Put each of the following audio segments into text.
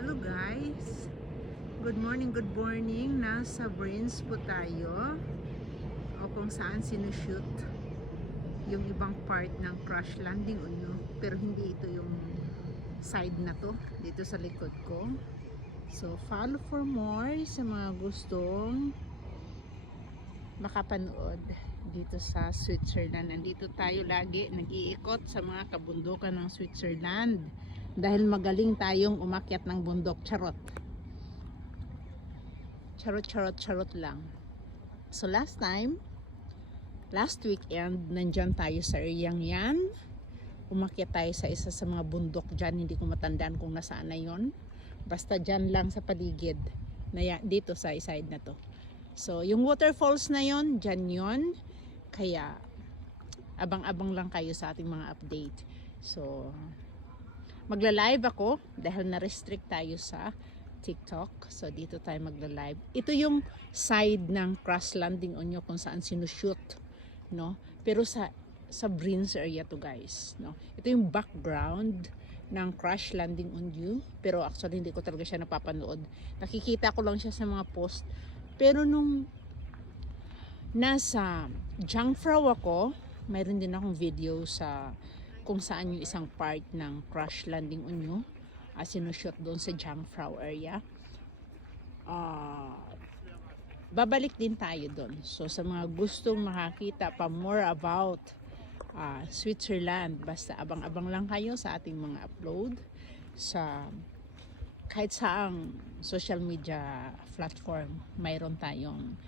Hello guys! Good morning, good morning. Nasa Brains po tayo o kung saan sinushoot yung ibang part ng crash landing unyo, pero hindi ito yung side na to, dito sa likod ko. So follow for more sa mga gustong makapanood dito sa Switzerland. Nandito tayo lagi nag-iikot sa mga kabundukan ng Switzerland dahil magaling tayong umakyat ng bundok. Charot lang. So last weekend nandyan tayo sa areang yan, umakyat tayo sa isa sa mga bundok dyan. Hindi ko matandaan kung nasaan na yon, basta dyan lang sa paligid na dito sa side na to. So yung waterfalls na yon, dyan yon, kaya abang-abang lang kayo sa ating mga update. So magla-live ako dahil na-restrict tayo sa TikTok. So dito tayo magla-live. Ito yung side ng crash landing onyo kung saan sinushoot, no? Pero sa Brains area to guys, no? Ito yung background ng crash landing on you, pero actually hindi ko talaga siya napapanood. Nakikita ko lang siya sa mga post. Pero nung nasa Jungfrau ako, mayroon din akong video sa kung saan yung isang part ng crash landing on you, sinushoot doon sa Jungfrau area. Babalik din tayo doon. So sa mga gustong makakita pa more about Switzerland, basta abang-abang lang kayo sa ating mga upload sa kahit saang social media platform. Mayroon tayong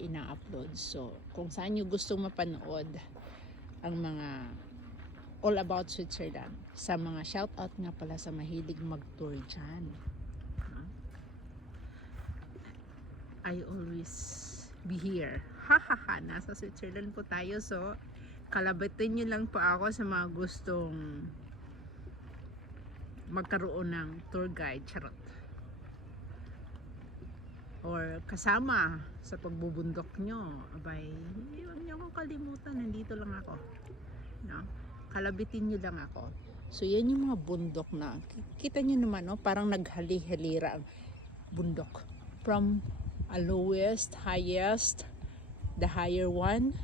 ina-upload. So kung saan nyo gustong mapanood ang mga all about Switzerland, sa mga shoutout nga pala sa mahilig mag-tour dyan. I always be here. Hahaha, nasa Switzerland po tayo. So kalabatin nyo lang po ako sa mga gustong magkaroon ng tour guide, charot, or kasama sa pagbubundok nyo. Abay, huwag nyo akong kalimutan, nandito lang ako, no? Kalabitin nyo lang ako. So yan yung mga bundok na kita nyo naman, no? Parang naghali-halira ang bundok from lowest, highest, the higher one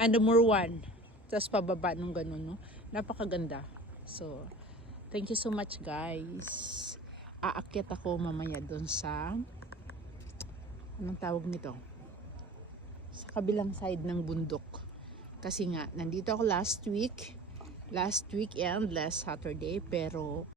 and the more one, tapos pababa nung ganun, no? Napakaganda. So thank you so much guys. Aakyat ako mamaya doon sa anong tawag nito, sa kabilang side ng bundok. Kasi nga, nandito ako last weekend, last Saturday, pero